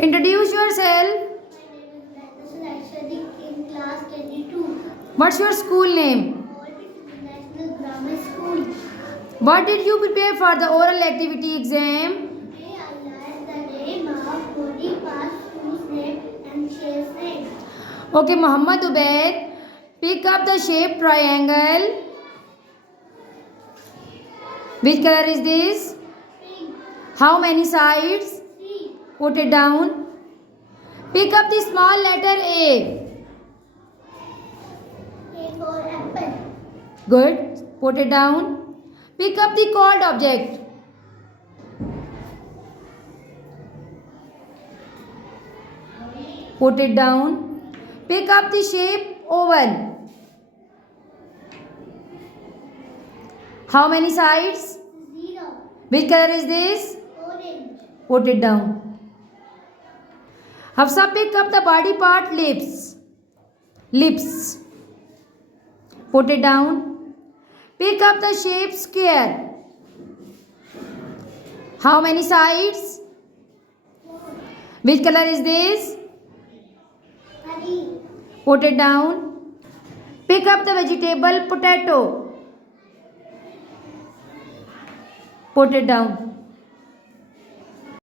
Introduce yourself. My name is Aishadi in class 22. What's your school name? Orbit International Grammar School. What did you prepare for the oral activity exam? Today I learned the name of body parts, whose name and shapes name. Okay, Muhammad Ubaid, pick up the shape triangle. Which color is this? Pink. How many sides? 3. Put it down. Pick up the small letter A. A for apple. Good. Put it down. Pick up the cold object. Put it down. Pick up the shape oval. How many sides? 0. Which color is this? Orange. Put it down. Hafsa, pick up the body part lips. Lips. Put it down. Pick up the shape square. How many sides? 4. Which color is this? Honey. Put it down. Pick up the vegetable potato. Put it down.